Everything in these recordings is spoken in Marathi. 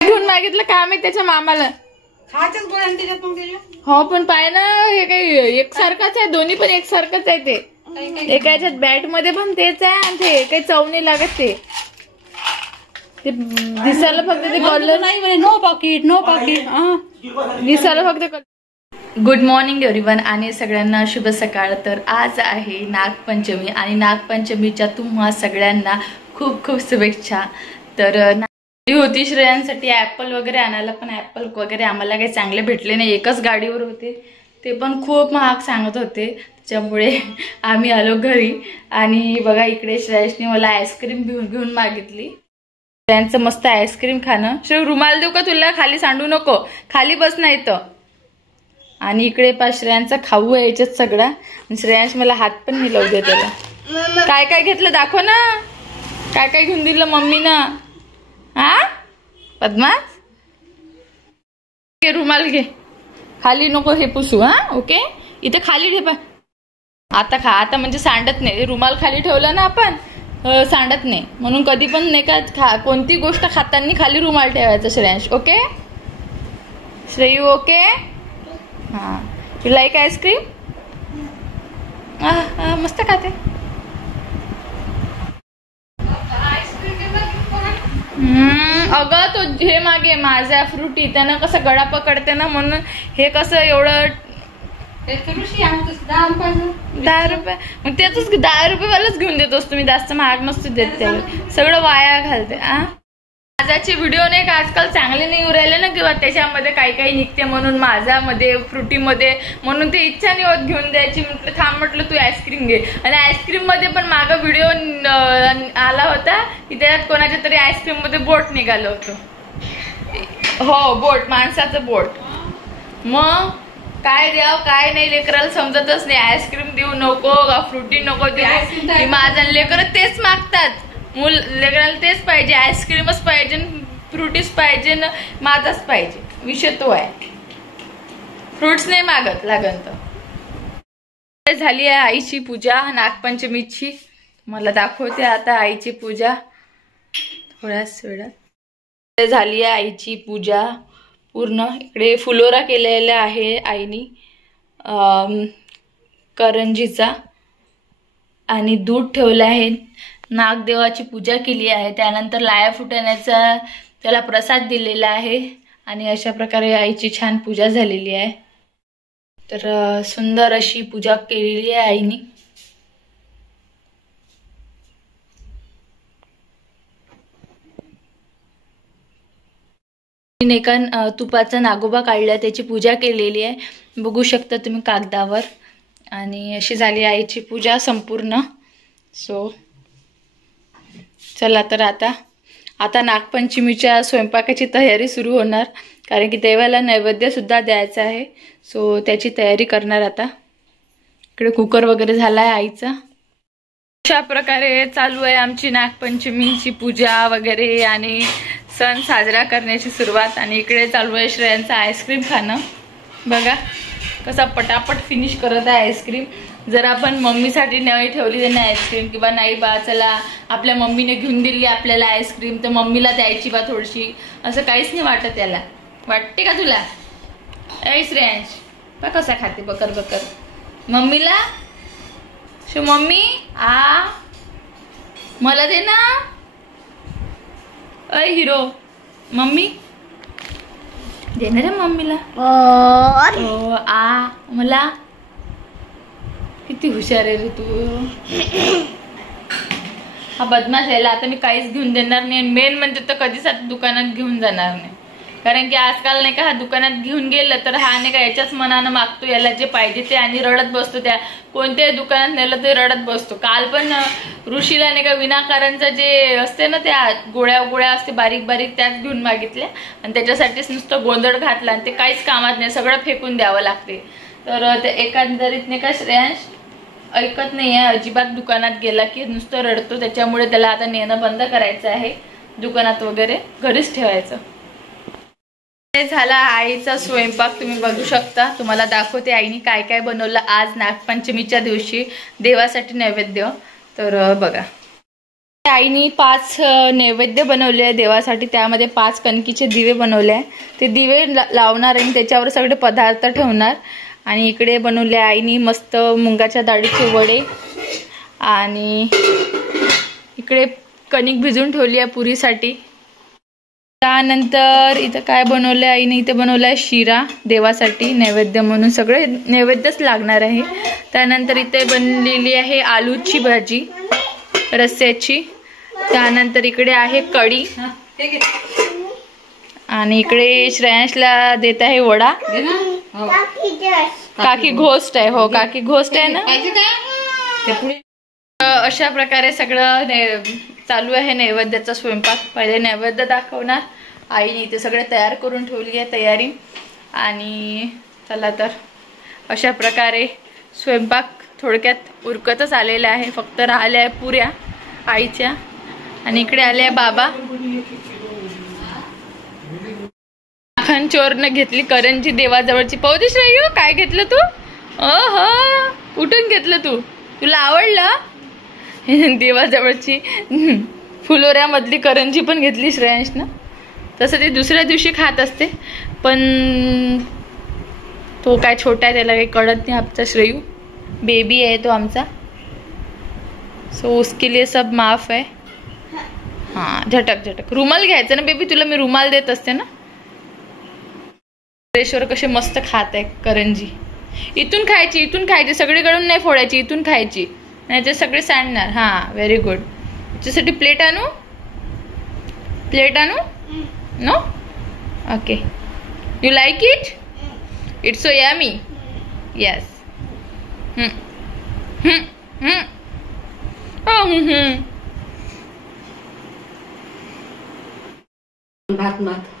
घेऊन मागितलं काम आहे त्याच्या मामाला. हो पण पाय ना हे काही एकसारखंच आहे, दोन्ही पण एकसारखंच आहे. ते एका याच्यात बॅट मध्ये पण तेच आहे आणि ते काही चव नाही लागत. ते दिसायला फक्त ते कॉलर नाही, नो पॉकेट नो पॉकेट दिसायला फक्त. गुड मॉर्निंग एव्हरीवन आणि सगळ्यांना शुभ सकाळ. तर आज आहे नागपंचमी आणि नागपंचमीच्या तुम्हा सगळ्यांना खूप खूप शुभेच्छा. तर होती श्रेयांसाठी ऍपल वगैरे आणायला, पण ऍपल वगैरे आम्हाला काही चांगले भेटले नाही. एकच गाडीवर होते, ते पण खूप महाग सांगत होते. त्याच्यामुळे आम्ही आलो घरी. आणि बघा इकडे श्रेयसने मला आईस्क्रीम घेऊन मागितली. श्रेयांचं मस्त आईस्क्रीम खाणं. श्रेय रुमाल देऊ का तुला? खाली सांडू नको, खाली बस नाही तर. आणि इकडे श्रेयांचा खाऊ आहे याच्यात सगळा. श्रेयांश मला हात पण मिळवू दे त्याला. काय काय घेतलं दाखव ना, काय काय घेऊन दिलं मम्मीनं. हा पद्मास रुमाल घे, खाली नको हे पुसू. हा ओके, इथे खाली ठेवा. आता खा, आता म्हणजे सांडत नाही. रुमाल खाली ठेवला ना आपण, सांडत नाही. म्हणून कधी पण नाही का कोणती गोष्ट खाताना खाली रुमाल ठेवायचा. श्रेयांश ओके? श्रेयू ओके? हा, यू लाईक आईस्क्रीम? मस्त खाते. अगं तो हे मागे माझा फ्रुटी त्यानं कसं गळा पकडते ना, म्हणून हे कसं एवढं 10 रुपये. मग त्याच 10 रुपयेवालाच घेऊन देतोस तुम्ही, जास्त महाग नसतो देत. त्याला सगळं वाया घालते. माझाचे व्हिडिओ नाही का आजकाल चांगले नाही उरायले ना, किंवा त्याच्यामध्ये काही काही निघते म्हणून माझ्यामध्ये फ्रुटीमध्ये, म्हणून ते इच्छा नाही होत घेऊन द्यायची. म्हटलं थांब, म्हटलं तू आईस्क्रीम घे. आणि आईस्क्रीम मध्ये पण मागा व्हिडिओ आला होता की त्यात कोणाच्या तरी आईस्क्रीम मध्ये बोट निघालं होतं. हो बोट, माणसाचं बोट. मग काय द्याव काय नाही, लेकराला समजतच नाही. आईस्क्रीम देऊ नको का फ्रुटी नको देऊ, माझा लेकर तेच मागतात. लेकराला तेच पाहिजे, आईस्क्रीमच पाहिजे, फ्रुटीच पाहिजे, माझाच पाहिजे. विषय तो आहे, फ्रुट्स नाही मागत लागन तर. झाली आहे आईची पूजा नागपंचमीची. मला दाखवते आता आईची पूजा थोड्याच वेळात. झाली आहे आईची पूजा पूर्ण. इकडे फुलोरा केलेला आहे आईनी करंजीचा, आणि दूध ठेवलं आहे. नागदेवाची पूजा केली आहे. त्यानंतर लाया फुटाण्याचा त्याला प्रसाद दिलेला आहे. आणि अशा प्रकारे आईची छान पूजा झालेली आहे. तर सुंदर अशी पूजा केलेली आहे आईनी. एका तुपाचा नागोबा काढला, त्याची पूजा केलेली आहे. बघू शकता तुम्ही कागदावर. आणि अशी झाली आईची पूजा संपूर्ण. सो चला तर आता नागपंचमीच्या स्वयंपाकाची तयारी सुरू होणार, कारण की देवाला नैवेद्य सुद्धा द्यायचा आहे. सो त्याची तयारी करणार आता. इकडे कुकर वगैरे झाला आहे आईचा. अशा प्रकारे चालू आहे आमची नागपंचमीची पूजा वगैरे आणि सण साजरा करण्याची सुरुवात. आणि इकडे चालू आहे श्रेयांचा आईस्क्रीम खाणं. बघा कसा पटापट फिनिश करत आहे आईस्क्रीम. जर आपण मम्मीसाठी नाही ठेवली त्याने आईस्क्रीम, किंवा नाही बा चला आपल्या मम्मीने घेऊन दिली आपल्याला आईस्क्रीम तर मम्मीला द्यायची बा थोडीशी, असं काहीच नाही वाटत. त्याला वाटते का तुला? ऐ श्रेयांश बा कसा खाते बकर बकर मम्मीला. शो मम्मी मला दे ना. अय हिरो मम्मी देणार रे मम्मीला. मला किती हुशार आहे रे तू. हा बदमाश यायला आता मी काहीच घेऊन देणार नाही. मेन म्हणजे तर कधीच आता दुकानात घेऊन जाणार नाही, कारण की आजकाल नाही का हा दुकानात घेऊन गेलं तर हा नाही का याच्याच मनानं मागतो याला जे पाहिजे ते, आणि रडत बसतो. त्या कोणत्याही दुकानात नेलं ते रडत बसतो. काल पण ऋषीला नाही का विनाकारांचं जे असते ना, त्या गोळ्या असते बारीक बारीक, त्याच घेऊन मागितल्या आणि त्याच्यासाठीच नुसतं गोंधळ घातला. आणि ते काहीच कामात नाही, सगळं फेकून द्यावं लागते. तर ते एकंदरीत नाही का श्रेयांश ऐकत नाही आहे अजिबात. दुकानात गेला की नुसतं रडतो. त्याच्यामुळे त्याला आता नेणं बंद करायचं आहे दुकानात वगैरे, घरीच ठेवायचं. झाला आईचा स्वयंपाक. तुम्ही बघू शकता, तुम्हाला दाखवते आईने काय काय बनवलं आज नागपंचमीच्या दिवशी देवासाठी नैवेद्य. तर बघा आईनी 5 नैवेद्य बनवले आहे देवासाठी. त्यामध्ये 5 कणकीचे दिवे बनवले आहे. ते दिवे लावणार आणि त्याच्यावर सगळे पदार्थ ठेवणार. आणि इकडे बनवले आईनी मस्त मुंगाच्या डाळीचे वडे. आणि इकडे कणिक भिजून ठेवली आहे पुरीसाठी. त्यानंतर इथं काय बनवलं आहे आईने, इथे बनवलं आहे शिरा देवासाठी नैवेद्य म्हणून. सगळे नैवेद्यच लागणार आहे. त्यानंतर इथे बनलेली आहे आलूची भाजी रस्स्याची. त्यानंतर इकडे आहे कढी. आणि इकडे श्रेयांशला देत आहे वडा. काकी घोस्ट आहे. हो काकी घोस्ट आहे ना. अशा प्रकारे सगळं चालू आहे नैवेद्याचा स्वयंपाक. पहिले नैवेद्य दाखवणार. आईने इथे सगळे तयार करून ठेवली आहे तयारी. आणि चला तर अशा प्रकारे स्वयंपाक थोडक्यात उरकतच आलेला आहे. फक्त राहिल्या आहे पुऱ्या आईच्या. आणि इकडे आले आहे बाबा. चोरनं घेतली करंजी देवाजवळची. पौदिश रायू काय घेतलं तू? कुठून घेतलं तू? तुला आवडलं? देवाजवळची फुलोऱ्यामधली करंजी पण घेतली श्रेयांशनं. तसं ते दुसऱ्या दिवशी खात असते, पण तो काय छोटा आहे त्याला काही कळत नाही. आमचा श्रेयू बेबी आहे तो आमचा. सो उसके लिए सब माफ है. हाँ झटक झटक. रुमाल घ्यायचं ना बेबी, तुला मी रुमाल देत असते ना. श्रेयश्वर कसे मस्त खात आहे करंजी. इथून खायची, इथून खायची, सगळीकडून नाही फोडायची, इथून खायची, नाही तर सगळे सांडणार. हां व्हेरी गुड. त्याच्यासाठी प्लेट आणू? प्लेट आणू? No okay. You like it? It's so yummy. Yes. भात भात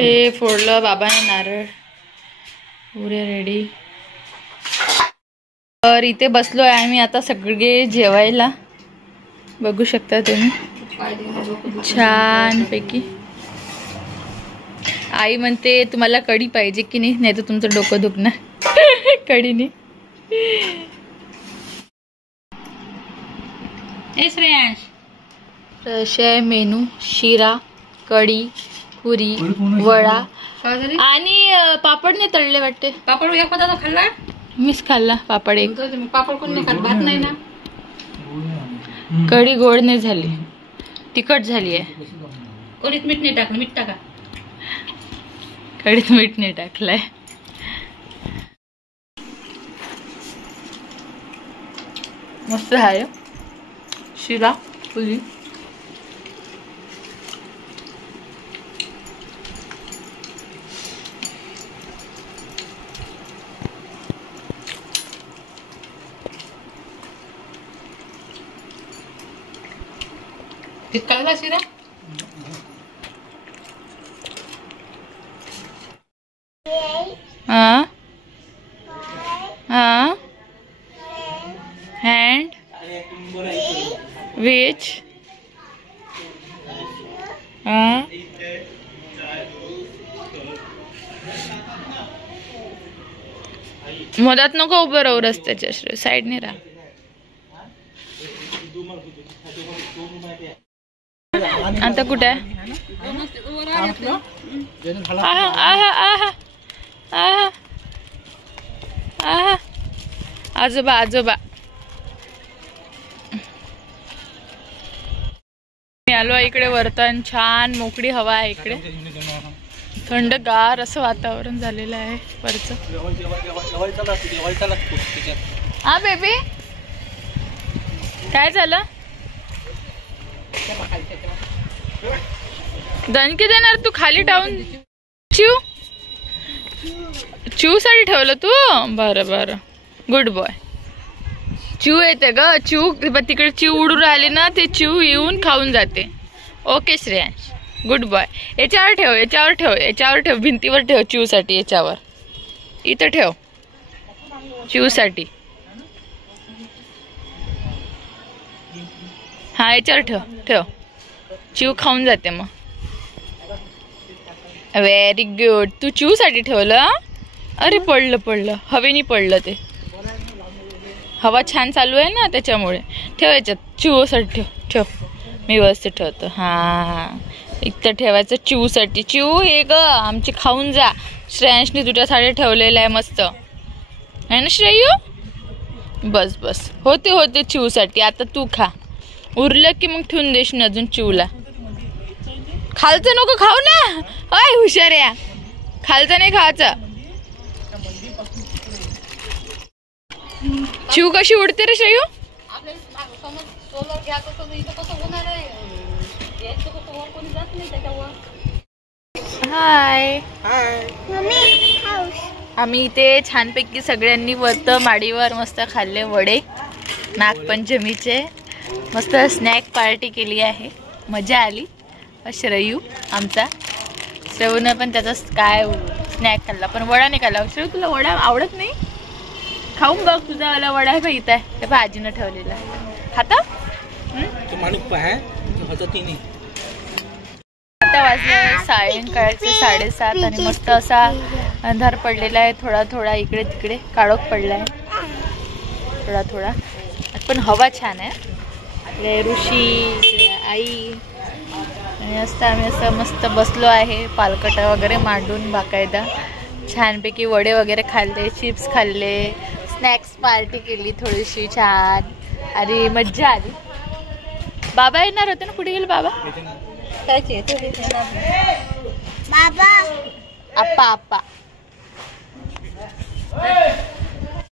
हे फोडलं बाबाने नारळ. पुरे रेडी. तर इथे बसलो आहे आम्ही आता सगळे जेवायला. बघू शकता तुम्ही छान पैकी. आई म्हणते तुम्हाला कढी पाहिजे की नाही, नाही तर तुमचं डोकं दुखणार कढीने. असे आहे मेनू. शिरा, कढी, पुरी, वडा आणि पापड नाही तळले वाटते. पापड एक पदार्थ खाल्ला. मीच खाल्ला पापड एक. पापड कोण नाही खात. भात नाही ना. कढी गोड नाही झाली, तिखट झाली आहे. कढीत मीठ नाही टाकलं. मीठ टाका. कढीत मीठ नाही टाकलंय. मस्त आहे शिरा पुरी. तितका शिरा. हाँ हाँ. Hand which. हाँ मधात नको उभं राहू रस्त्याच्या साईडने राहा. आता कुठे आहे? आजोबा आजोबा. मी आलो इकडे वरतन. छान मोकळी हवा आहे इकडे. थंडगार असं वातावरण झालेलं आहे वरचं. हा बेबी काय झालं? दणकी देणार तू खाली टाकून? चिव चिव साठी ठेवलं तू? बरं बरं गुड बॉय. चिव येते ग. चिव तिकडे चिव उडून राहिली ना, ते चिव येऊन खाऊन जाते. ओके श्रेयांश. Good boy. याच्यावर ठेव, याच्यावर ठेव, याच्यावर ठेव, भिंतीवर ठेव चिऊ साठी. याच्यावर इथं ठेव चिऊ साठी. हा याच्यावर ठेव ठेव. चिऊ खाऊन जाते मग. Very good. तू चिऊ साठी ठेवलं. अरे पडलं पडलं, हवेनी पडलं ते. हवा छान चालू आहे ना त्याच्यामुळे. ठेव याच्यात चिऊ साठी ठेव ठेव. मी व्यवस्थित ठेवतो. हा इथं ठेवायचं चिऊ साठी. चिऊ हे ग आमची खाऊन जा. श्रेयांशने तुझ्यासाठी ठेवलेलं आहे मस्त आहे ना श्रेयू. बस बस होते होते चिऊ साठी. आता तू खा. उरलं की मग ठेवून देशील अजून चिऊला. खालचं नको खाऊ ना. अय हुशार या. खालचं नाही खायचं. चिऊ कशी उडते रे श्रेयू. हाय. आम्ही इथे छानपैकी सगळ्यांनी वरत माडीवर मस्त खाल्ले वडे. नागपंचमीचे मस्त स्नॅक पार्टी केली आहे. मजा आली. श्रेयू आमचा, श्रेयूने पण त्याचा काय स्नॅक खाल्ला पण वडा नाही खाल्ला. श्रेयू तुला वडा आवडत नाही. खाऊन बघ तुझा वाला वडा आहे इथं आहे. ते भाजीनं ठेवलेला खाता. आता वाजले सायंकाळचे 7:30 आणि मस्त असा अंधार पडलेला आहे. थोडा थोडा इकडे तिकडे काळोख पडला आहे थोडा थोडा. पण हवा छान आहे. आपले ऋषी आई आणि असं आम्ही असं मस्त बसलो आहे. पालकटा वगैरे मांडून बाकायदा छानपैकी वडे वगैरे खाल्ले, चिप्स खाल्ले, स्नॅक्स पार्टी केली थोडीशी छान आणि मज्जा आली. बाबा येणार होते ना. कुठे गेले बाबा. बाबा आप्पा आप्पा